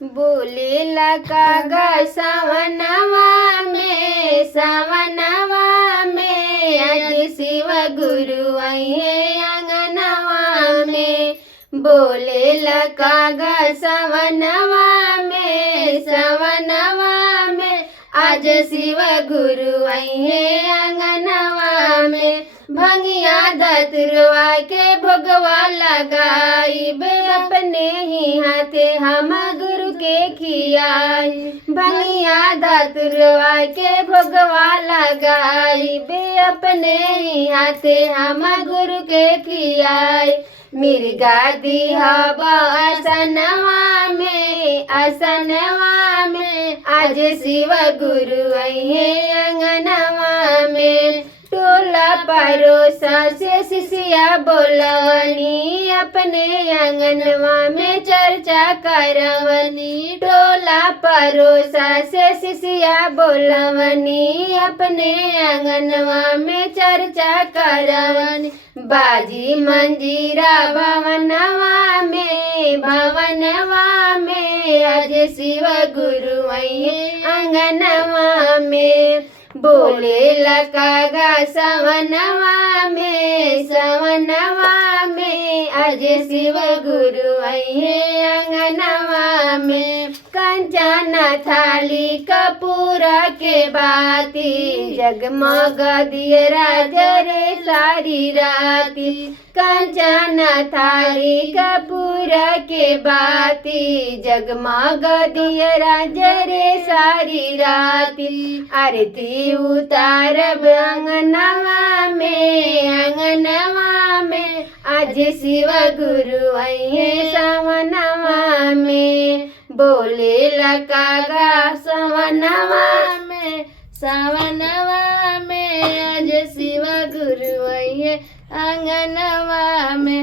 बोलेला कागा सवनवा में आज शिव गुरु आइए आंगनवा में। बोलेला कागा सवनवा में आज शिव गुरु आइए आंगनवा में। भंगिया दतुरवा के भोगवा लगाई बे अपने ही हाथे हम गुरु के खियाई। भंगिया दतुरवा के भोगवा लगाई बे अपने ही हाथे हम गुरु के खियाई। मिर्गा दिहबा आसनवा में आज शिव गुरु आइए आंगनवा में। टोला परोसा से शिष्या बोलवनी अपने आंगनवा में चर्चा करवनी। टोला परोसा से शिष्या बोलवनी अपने आंगनवा में चर्चा करवनी। बाजी मंजीरा भवनवा में आज शिव गुरु आइए आंगनवा में। बोलेला कागा सवनवा में आज शिव गुरु आइए आंगनवा में। कंचना थाली कपूर के बाती जगमग दियरा जरे सारी राती। कंचना थाली कपूर के बाती जगमग दियरा जरे सारी राती। आरती उतारब आंगनवा में आज शिव गुरु आइए सवनवा में। बोलेला कागा सवनवा में आज शिव गुरु आइए आंगनवा में।